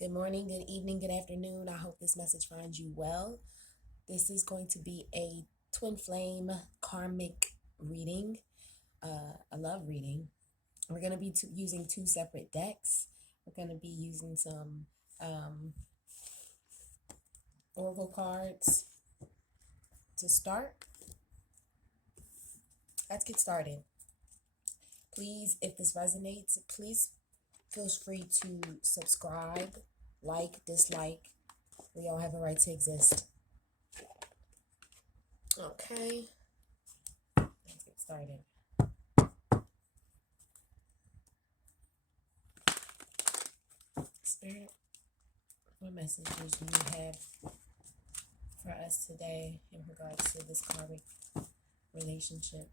Good morning, good evening, good afternoon. I hope this message finds you well. This is going to be a twin flame karmic reading, a love reading. We're going to be using two separate decks. We're going to be using some oracle cards to start. Let's get started. Please, if this resonates, please feel free to subscribe, like, dislike. We all have a right to exist. Okay, let's get started. Spirit, what messages do you have for us today in regards to this karmic relationship?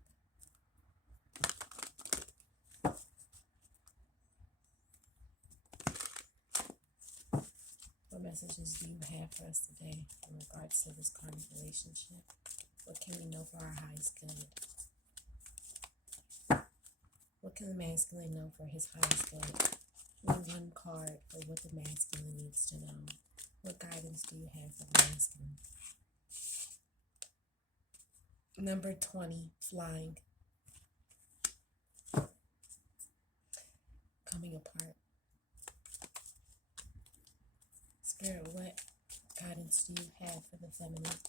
What messages do you have for us today in regards to this karmic relationship? What can we know for our highest good? What can the masculine know for his highest good? Name one card for what the masculine needs to know. What guidance do you have for the masculine? Number 20, flying. Coming apart. Spirit, what guidance do you have for the feminine?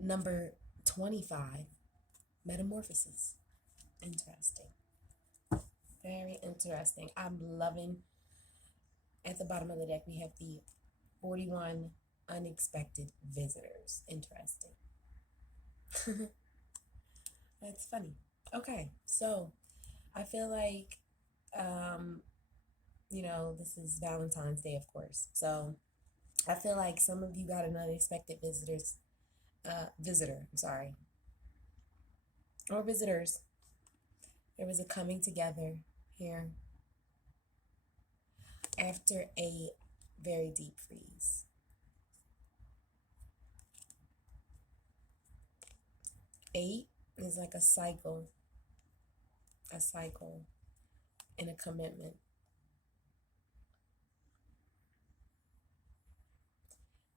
Number 25, metamorphosis. Interesting. Very interesting. I'm loving, at the bottom of the deck, we have the 41 unexpected visitors. Interesting. That's funny. Okay, so I feel like, this is Valentine's Day, of course. So I feel like some of you got an unexpected visitor, I'm sorry, or visitors. There was a coming together here after a very deep freeze. Eight is like a cycle and a commitment.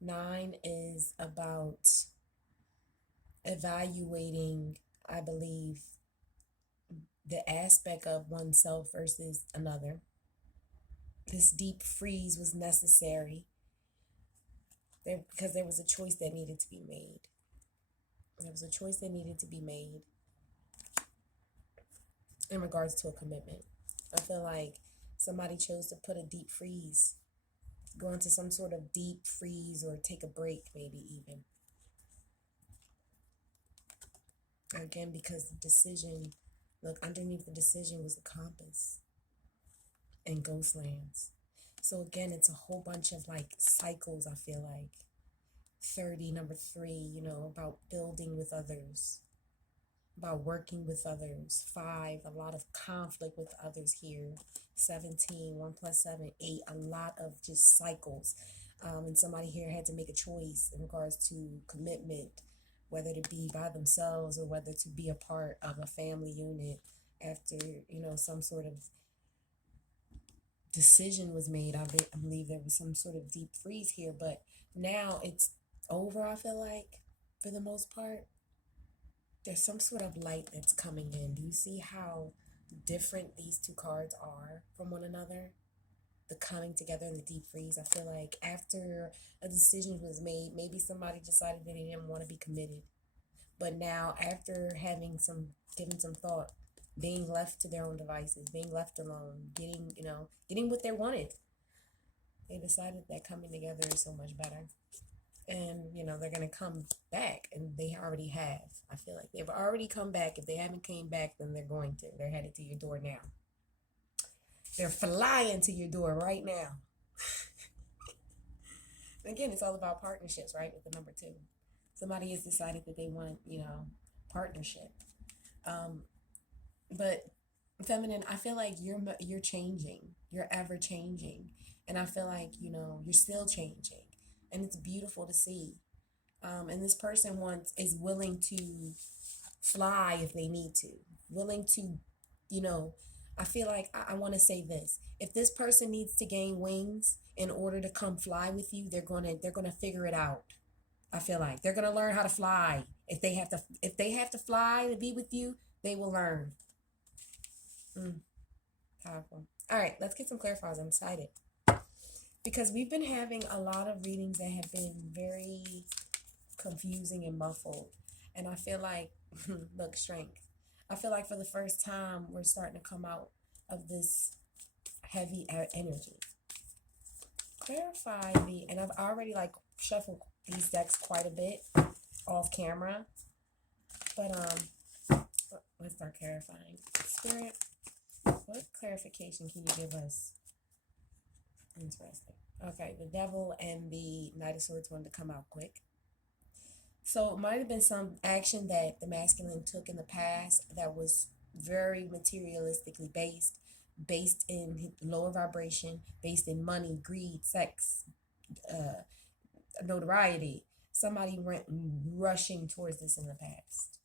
9 is about evaluating, I believe, the aspect of oneself versus another. This deep freeze was necessary because there was a choice that needed to be made. There was a choice that needed to be made in regards to a commitment. I feel like somebody chose to put a deep freeze, go into some sort of deep freeze or take a break, maybe even. Again, because the decision, look, underneath the decision was the compass and ghost lands. So again, it's a whole bunch of like cycles, I feel like. 30, number 3, about building with others, about working with others. 5, a lot of conflict with others here. 17, 1 plus 7, 8, a lot of just cycles. And somebody here had to make a choice in regards to commitment, whether to be by themselves or whether to be a part of a family unit after, some sort of decision was made. I believe there was some sort of deep freeze here, but now it's over, I feel like, for the most part. There's some sort of light that's coming in. Do you see how different these two cards are from one another? The coming together and the deep freeze. I feel like after a decision was made, maybe somebody decided that they didn't want to be committed. But now, after given some thought, being left to their own devices, being left alone, getting what they wanted, they decided that coming together is so much better. And, they're going to come back, and they already have. I feel like they've already come back. If they haven't came back, then they're going to. They're headed to your door now. They're flying to your door right now. Again, it's all about partnerships, right? With the number 2. Somebody has decided that they want, partnership. But feminine, I feel like you're changing. You're ever changing. And I feel like, you're still changing. And it's beautiful to see. And this person is willing to fly if they need to, willing to, I feel like I want to say this. If this person needs to gain wings in order to come fly with you, they're gonna figure it out. I feel like they're gonna learn how to fly. If they have to fly to be with you, they will learn. Mm, powerful. All right, let's get some clarifiers. I'm excited because we've been having a lot of readings that have been very confusing and muffled, and I feel like look, strength. I feel like for the first time we're starting to come out of this heavy energy. Clarify the, and I've already like shuffled these decks quite a bit off camera, but let's start clarifying. Spirit, what clarification can you give us? Interesting. Okay, the Devil and the Knight of Swords wanted to come out quick. So it might have been some action that the masculine took in the past that was very materialistically based in lower vibration, based in money, greed, sex, notoriety. Somebody went rushing towards this in the past.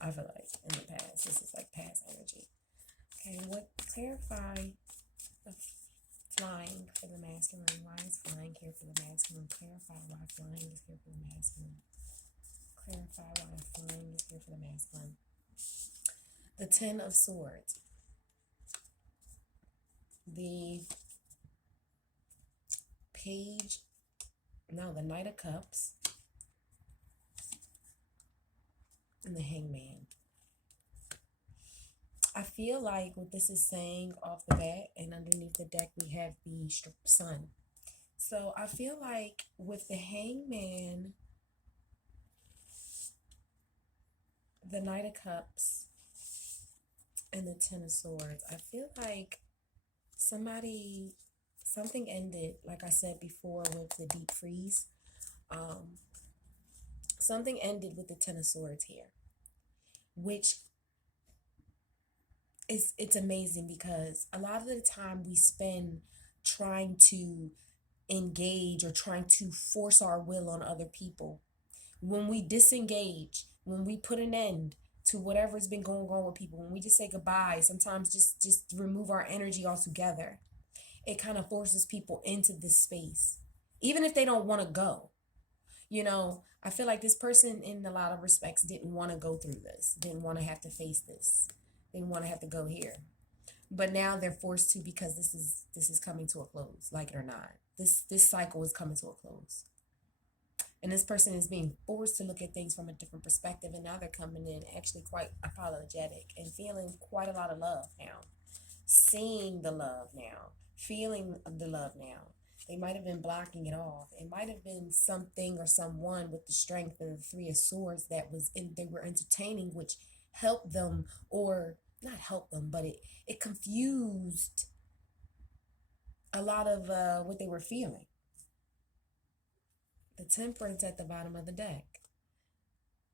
I feel like in the past, this is like past energy. Okay, what clarify the flying for the masculine? Why is flying here for the masculine? Clarify why flying is here for the masculine. Clarify why flying is here for the masculine. The Ten of Swords. The Page. No, the Knight of Cups. And the Hangman. I feel like what this is saying off the bat, and underneath the deck we have the Sun. So I feel like with the Hangman, the Knight of Cups, and the Ten of Swords, I feel like something ended, like I said before with the deep freeze. Something ended with the Ten of Swords here, which it's amazing because a lot of the time we spend trying to engage or trying to force our will on other people. When we disengage, when we put an end to whatever's been going on with people, when we just say goodbye, sometimes just remove our energy altogether, it kind of forces people into this space, even if they don't want to go. You know, I feel like this person in a lot of respects didn't want to go through this, didn't want to have to face this, didn't want to have to go here. But now they're forced to because this is coming to a close, like it or not. This cycle is coming to a close. And this person is being forced to look at things from a different perspective, and now they're coming in actually quite apologetic and feeling quite a lot of love now. Seeing the love now, feeling the love now. They might have been blocking it off. It might have been something or someone with the strength of the Three of Swords that they were entertaining, which helped them, or not help them, but it confused a lot of what they were feeling. The Temperance at the bottom of the deck,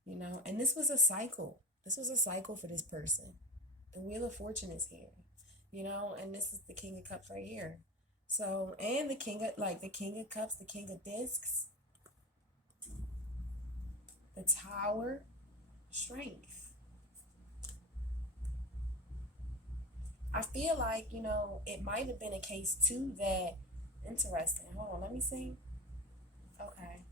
you know, and this was a cycle. This was a cycle for this person. The Wheel of Fortune is here, you know, and this is the King of Cups right here. So, and the King of Cups, the King of Discs, the Tower, Strength. I feel like, you know, it might have been a case too that, interesting. Hold on, let me see. Okay.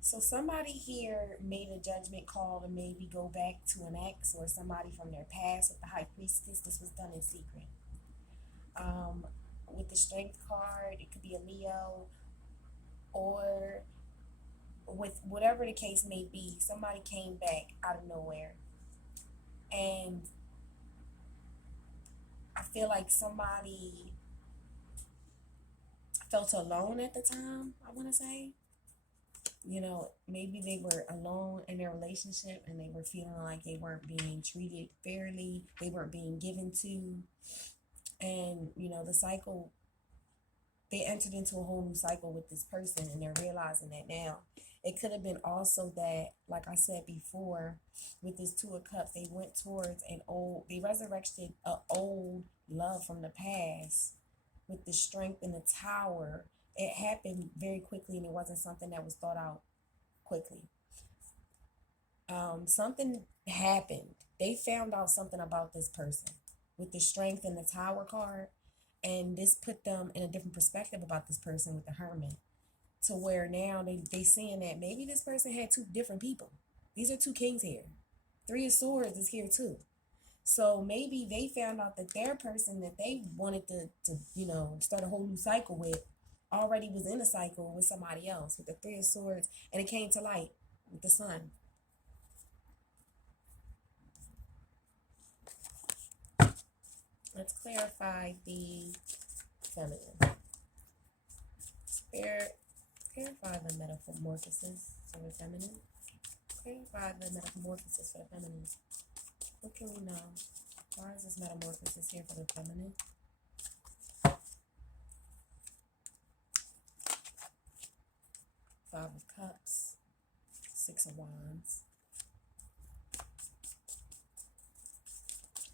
So somebody here made a judgment call to maybe go back to an ex or somebody from their past with the High Priestess. This was done in secret. With the Strength card, it could be a Leo, or with whatever the case may be, somebody came back out of nowhere. And I feel like somebody felt alone at the time, I want to say. You know, maybe they were alone in their relationship and they were feeling like they weren't being treated fairly, they weren't being given to. And, you know, the cycle, they entered into a whole new cycle with this person and they're realizing that now. It could have been also that, like I said before, with this Two of Cups, they went towards they resurrected an old love from the past with the Strength in the Tower. It happened very quickly and it wasn't something that was thought out quickly. Something happened They found out something about this person with the Strength and the Tower card, and this put them in a different perspective about this person with the Hermit, to where now they saying that maybe this person had two different people. These are two kings here. Three of Swords is here too. So maybe they found out that their person that they wanted to start a whole new cycle with already was in a cycle with somebody else with the Three of Swords, and it came to light with the Sun. Let's clarify the feminine. Spirit, clarify the metamorphosis for the feminine. Clarify the metamorphosis for the feminine. What can we know? Why is this metamorphosis here for the feminine? Five of Cups, Six of Wands.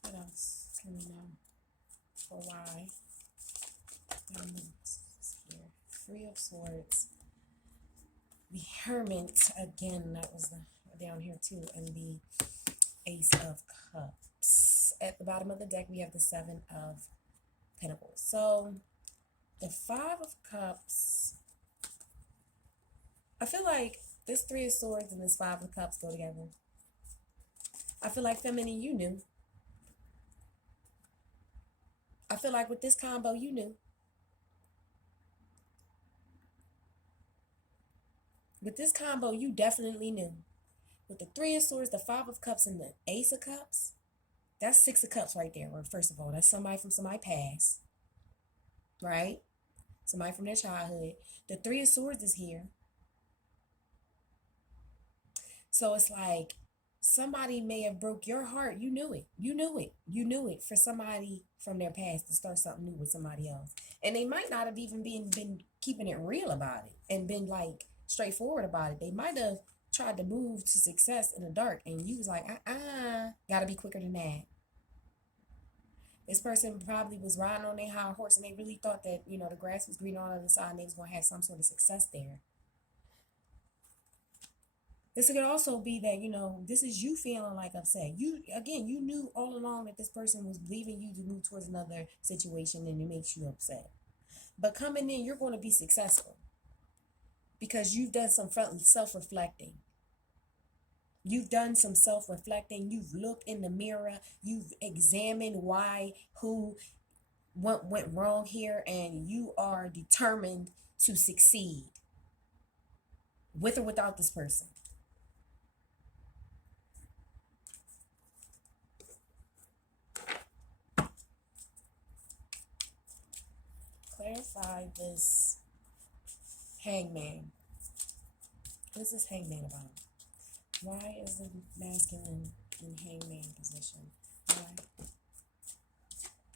What else can we know? For why? Here. Three of Swords. The Hermit, again, that was down here too, and the Ace of Cups. At the bottom of the deck, we have the Seven of Pentacles. So, the Five of Cups, I feel like this Three of Swords and this Five of Cups go together. I feel like, feminine, you knew. I feel like with this combo, you knew. With this combo, you definitely knew. With the Three of Swords, the Five of Cups, and the Ace of Cups, that's Six of Cups right there. Well, first of all, that's somebody from somebody's past, right? Somebody from their childhood. The Three of Swords is here. So it's like somebody may have broke your heart. You knew it. You knew it. You knew it for somebody from their past to start something new with somebody else. And they might not have even been keeping it real about it and been like straightforward about it. They might have tried to move to success in the dark, and you was like, gotta be quicker than that. This person probably was riding on their high horse, and they really thought that, the grass was green on the other side, and they was going to have some sort of success there. This could also be that, this is you feeling like upset. You knew all along that this person was leaving you to move towards another situation, and it makes you upset. But coming in, you're going to be successful because you've done some self-reflecting. You've done some self-reflecting. You've looked in the mirror. You've examined why, what went wrong here, and you are determined to succeed with or without this person. Clarify this Hangman. What is this Hangman about? Why is the masculine in Hangman position? Why?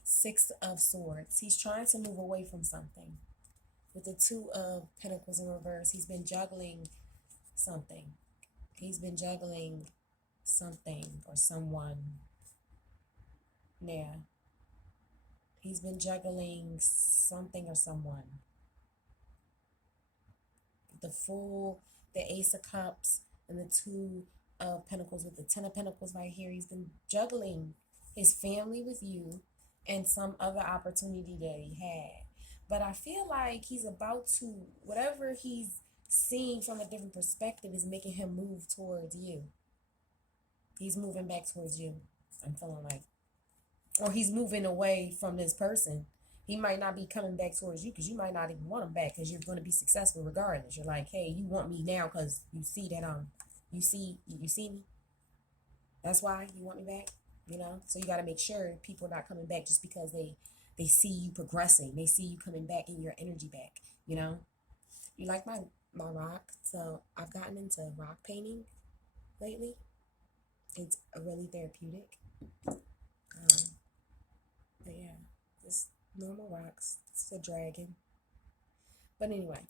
Six of Swords. He's trying to move away from something. With the Two of Pentacles in reverse, he's been juggling something. He's been juggling something or someone. Yeah. He's been juggling something or someone. The Fool, the Ace of Cups, and the Two of Pentacles with the Ten of Pentacles right here. He's been juggling his family with you and some other opportunity that he had. But I feel like he's about to, whatever he's seeing from a different perspective is making him move towards you. He's moving back towards you. I'm feeling like. Or he's moving away from this person. He might not be coming back towards you because you might not even want him back because you're going to be successful regardless. You're like, hey, you want me now because you see that you see me. That's why you want me back, So you got to make sure people are not coming back just because they see you progressing. They see you coming back and your energy back, You like my rock? So I've gotten into rock painting lately. It's really therapeutic. But yeah, just normal rocks. It's a dragon. But anyway,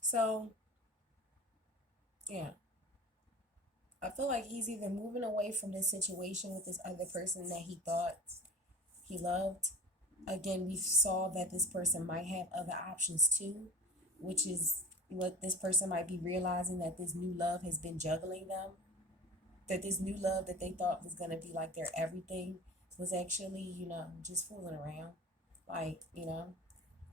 so yeah. I feel like he's either moving away from this situation with this other person that he thought he loved. Again, we saw that this person might have other options too, which is what this person might be realizing, that this new love has been juggling them. That this new love that they thought was going to be like their everything was actually, just fooling around. Like,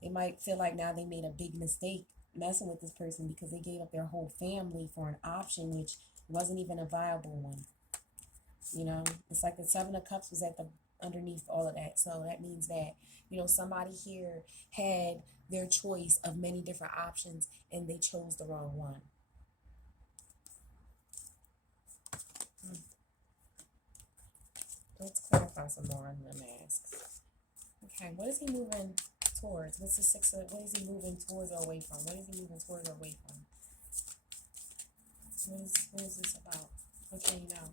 they might feel like now they made a big mistake messing with this person because they gave up their whole family for an option which wasn't even a viable one. It's like the Seven of Cups was at the underneath all of that. So that means that, somebody here had their choice of many different options and they chose the wrong one. Let's clarify some more on the masks. Okay, what is he moving towards? What's the what is he moving towards or away from? What is he moving towards or away from? What is this about? What can you know?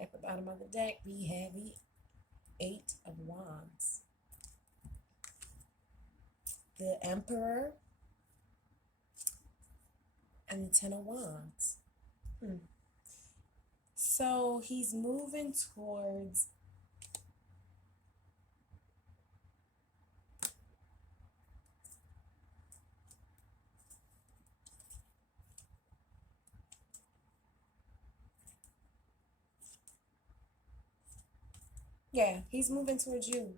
At the bottom of the deck, we have the Eight of Wands, the Emperor, and the Ten of Wands. So he's moving towards he's moving towards you.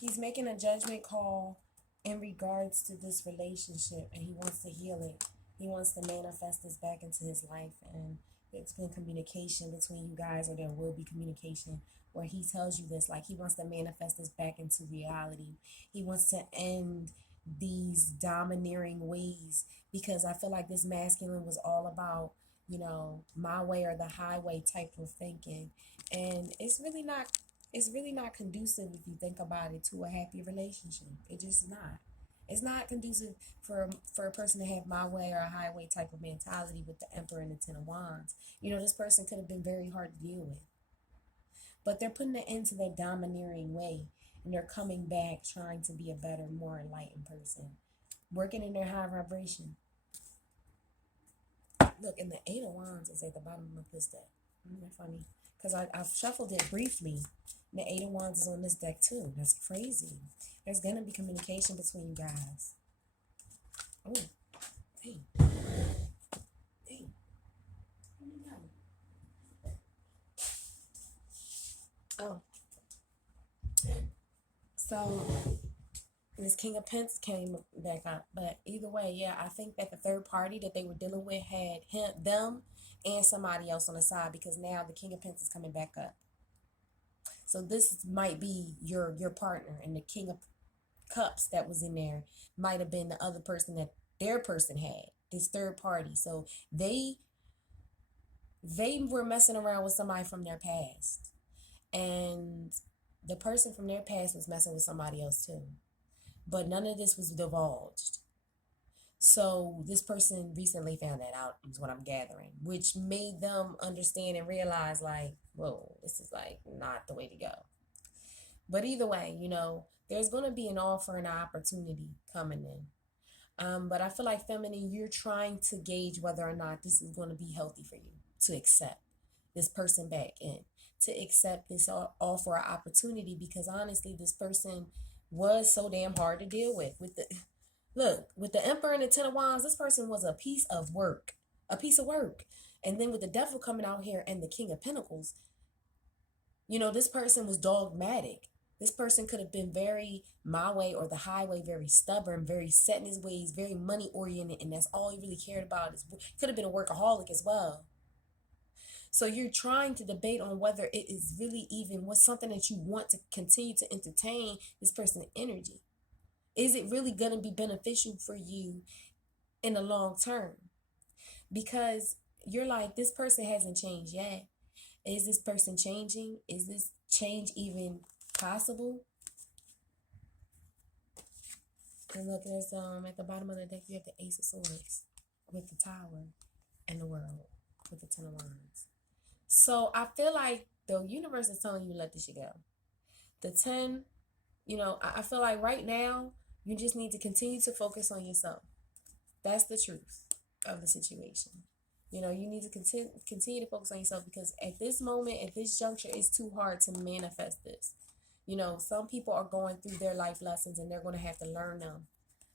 He's making a judgment call in regards to this relationship, and he wants to heal it. He wants to manifest this back into his life, and it's been communication between you guys, or there will be communication where he tells you this, like he wants to manifest this back into reality. He wants to end these domineering ways, because I feel like this masculine was all about, my way or the highway type of thinking. And it's really not conducive, if you think about it, to a happy relationship. It just not. It's not conducive for a person to have my way or a highway type of mentality with the Emperor and the Ten of Wands. This person could have been very hard to deal with. But they're putting an end to that domineering way, and they're coming back trying to be a better, more enlightened person, working in their high vibration. Look, and the Eight of Wands is at the bottom of this deck. Isn't that funny? Because I've shuffled it briefly. The Eight of Wands is on this deck too. That's crazy. There's going to be communication between you guys. Oh, hey. Hey. Oh. So, this King of Pentacles came back up. But either way, I think that the third party that they were dealing with had them and somebody else on the side, because now the King of Pentacles is coming back up. So this might be your partner, and the King of Cups that was in there might have been the other person that their person had, this third party. So they were messing around with somebody from their past, and the person from their past was messing with somebody else too, but none of this was divulged. So this person recently found that out, is what I'm gathering, which made them understand and realize, like, whoa, this is like not the way to go. But either way, there's going to be an offer and an opportunity coming in. But I feel like, feminine, you're trying to gauge whether or not this is going to be healthy for you, to accept this person back in, to accept this offer or opportunity, because honestly, this person was so damn hard to deal with. With the Emperor and the Ten of Wands, this person was a piece of work. And then with the Devil coming out here and the King of Pentacles, this person was dogmatic. This person could have been very my way or the highway, very stubborn, very set in his ways, very money oriented, and that's all he really cared about. Could have been a workaholic as well. So you're trying to debate on whether it is really even what's something that you want to continue to entertain this person's energy. Is it really going to be beneficial for you in the long term? Because you're like, this person hasn't changed yet. Is this person changing? Is this change even possible? And look, there's at the bottom of the deck, you have the Ace of Swords with the Tower and the World with the Ten of Wands. So I feel like the universe is telling you to let this shit go. The 10, I feel like right now, you just need to continue to focus on yourself. That's the truth of the situation. You need to continue to focus on yourself, because at this moment, at this juncture, it's too hard to manifest this. Some people are going through their life lessons, and they're going to have to learn them.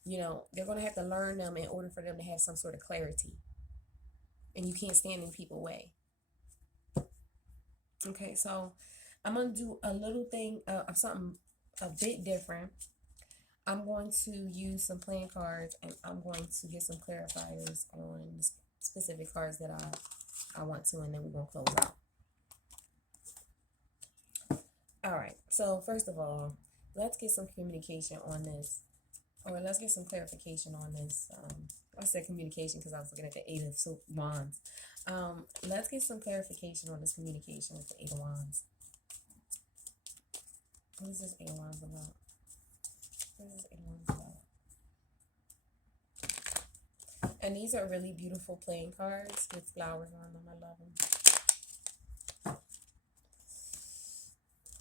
You know, they're going to have to learn them in order for them to have some sort of clarity. And you can't stand in people's way. Okay, so I'm going to do a little thing of something a bit different. I'm going to use some playing cards, and I'm going to get some clarifiers on the specific cards that I want to, and then we're going to close out. All right, so first of all, let's get some communication on this, or let's get some clarification on this. I said communication because I was looking at the Eight of Wands. Let's get some clarification on this communication with the Eight of Wands. What is this Eight of Wands about? What is this Eight of Wands about? And these are really beautiful playing cards with flowers on them. I love them.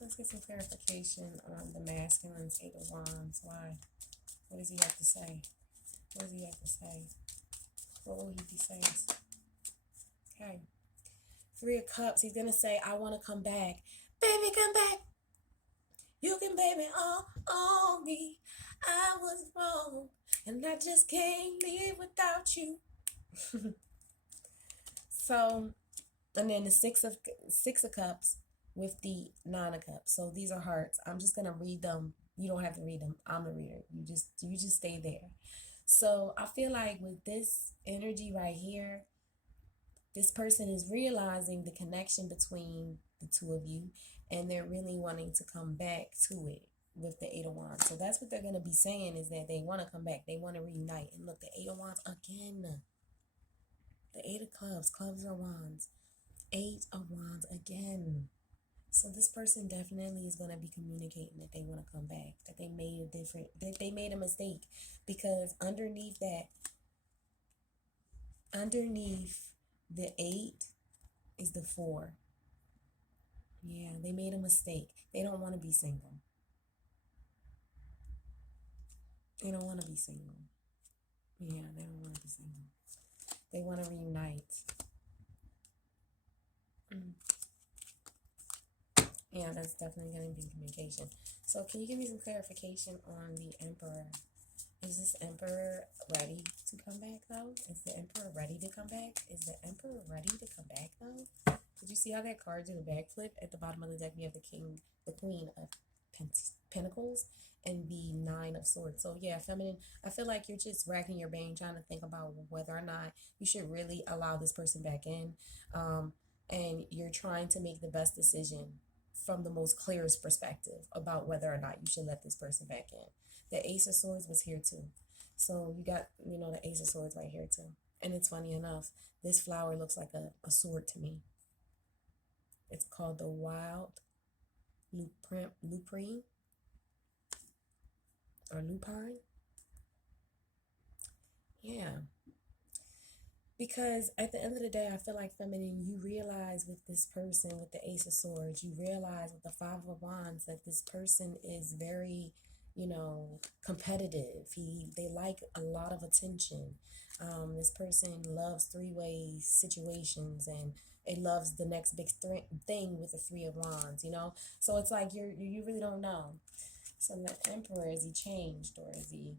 Let's get some clarification on the masculine's Eight of Wands. Why? What does he have to say? What does he have to say? What will he be saying? Okay. Three of Cups. He's going to say, I want to come back. Baby, come back. You can blame it all on me. I was wrong. And I just can't live without you. So, and then the Six of Cups with the Nine of Cups. So these are hearts. I'm just going to read them. You don't have to read them. I'm the reader. You just stay there. So I feel like with this energy right here, this person is realizing the connection between the two of you, and they're really wanting to come back to it with the Eight of Wands. So that's what they're going to be saying, is that they want to come back. They want to reunite. And look, the Eight of Wands again. The Eight of Clubs. Clubs are wands. Eight of Wands again. So this person definitely is going to be communicating that they want to come back, that they made they made a mistake, because underneath the 8 is the 4. Yeah, they made a mistake. They don't want to be single. They don't want to be single. Yeah, they don't want to be single. They want to reunite. Yeah, that's definitely going to be communication. So can you give me some clarification on the Emperor? Is this Emperor ready to come back, though? Is the Emperor ready to come back? Is the Emperor ready to come back, though? Did you see how that card did a backflip? At the bottom of the deck, we have the Queen of Pentacles, and the Nine of Swords. So yeah, feminine, I feel like you're just racking your brain trying to think about whether or not you should really allow this person back in. And you're trying to make the best decision from the most clearest perspective about whether or not you should let this person back in. The Ace of Swords was here too. So you got, the Ace of Swords right here too. And it's funny enough, this flower looks like a sword to me. It's called the Wild Lupine or Lupine. Yeah. Because at the end of the day, I feel like, feminine, you realize with this person, with the Ace of Swords, you realize with the Five of Wands that this person is very, competitive. They like a lot of attention. This person loves three-way situations, and it loves the next big thing with the Three of Wands, So it's like you really don't know. So the Emperor, is he changed, or is he...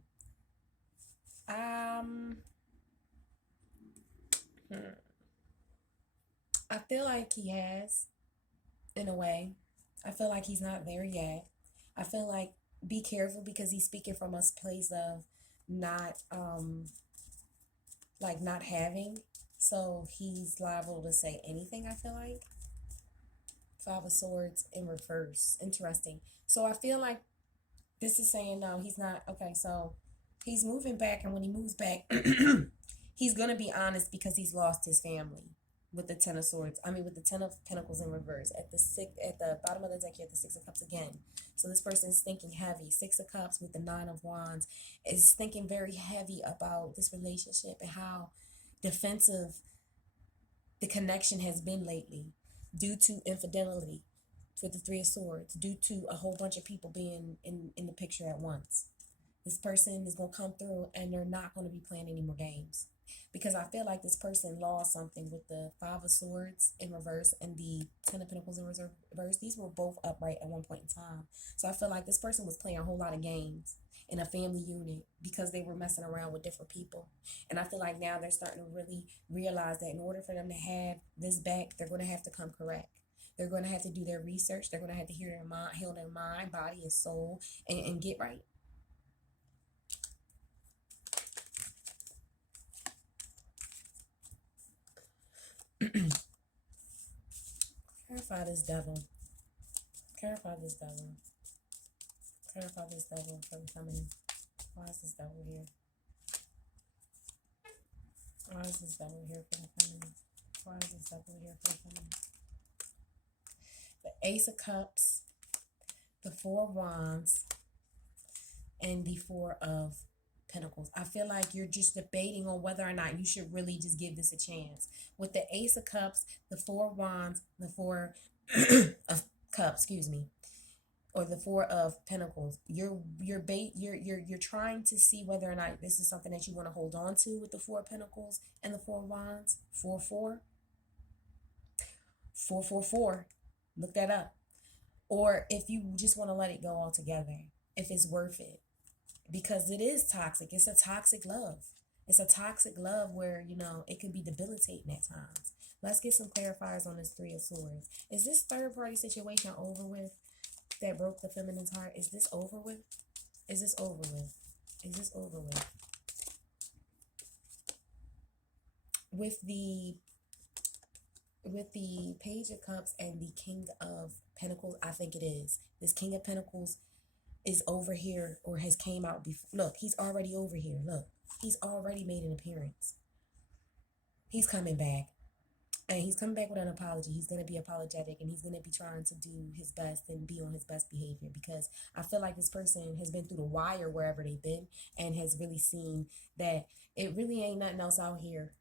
I feel like he has, in a way. I feel like he's not there yet. I feel like, be careful, because he's speaking from a place of not having. So he's liable to say anything, I feel like. Five of Swords in reverse. Interesting. So I feel like this is saying no, he's not. Okay, so he's moving back, and when he moves back, he's going to be honest, because he's lost his family. With the Ten of Swords, with the Ten of Pentacles in reverse. At the bottom of the deck, you have the Six of Cups again. So this person is thinking heavy. Six of Cups with the Nine of Wands is thinking very heavy about this relationship and how defensive the connection has been lately, due to infidelity with the Three of Swords, due to a whole bunch of people being in the picture at once. This person is going to come through, and they're not going to be playing any more games. because I feel like this person lost something with the Five of Swords in reverse and the Ten of Pentacles in reverse. These were both upright at one point in time. So I feel like this person was playing a whole lot of games in a family unit because they were messing around with different people. And I feel like now they're starting to really realize that in order for them to have this back, they're going to have to come correct. They're going to have to do their research. They're going to have to heal their mind, body, and soul, and get right. Clarify this devil. Clarify this devil. Clarify this devil for the feminine. Why is this devil here? Why is this devil here for the feminine? Why is this devil here for the feminine? The Ace of Cups, the Four of Wands, and the Four of Pentacles. I feel like you're just debating on whether or not you should really just give this a chance. With the Ace of Cups, the Four of Wands, the Four of Cups, excuse me, or the Four of Pentacles, you're trying to see whether or not this is something that you want to hold on to with the Four of Pentacles and the Four of Wands. 4-4. 4-4-4. Look that up. Or if you just want to let it go altogether, if it's worth it. Because it is toxic. It's a toxic love. It's a toxic love where, you know, it can be debilitating at times. Let's get some clarifiers on this Three of Swords. Is this third party situation over with that broke the feminine's heart? Is this over with? Is this over with? Is this over with? With the Page of Cups and the King of Pentacles, I think it is. This King of Pentacles is over here or has came out before. Look, he's already over here. Look, he's already made an appearance. He's coming back. And he's coming back with an apology. He's going to be apologetic and he's going to be trying to do his best and be on his best behavior, because I feel like this person has been through the wire wherever they've been and has really seen that it really ain't nothing else out here.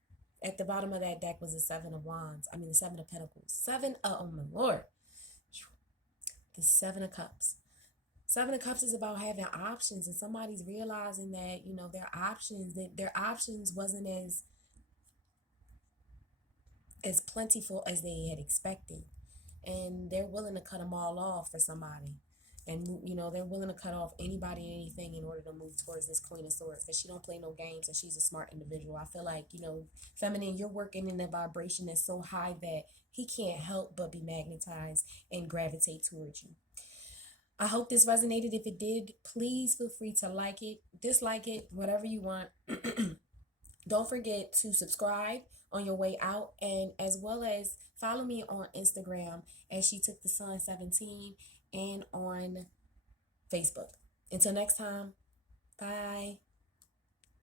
At the bottom of that deck was the Seven of Wands. I mean, the Seven of Pentacles. Oh my Lord. The Seven of Cups. Seven of Cups is about having options, and somebody's realizing that, you know, their options wasn't as plentiful as they had expected, and they're willing to cut them all off for somebody. And, you know, they're willing to cut off anybody and anything in order to move towards this Queen of Swords, because she don't play no games and she's a smart individual. I feel like, you know, feminine, you're working in a vibration that's so high that he can't help but be magnetized and gravitate towards you. I hope this resonated. If it did, please feel free to like it, dislike it, whatever you want. Don't forget to subscribe on your way out, and as well as follow me on Instagram as She Took the Sun 17 and on Facebook. Until next time, bye.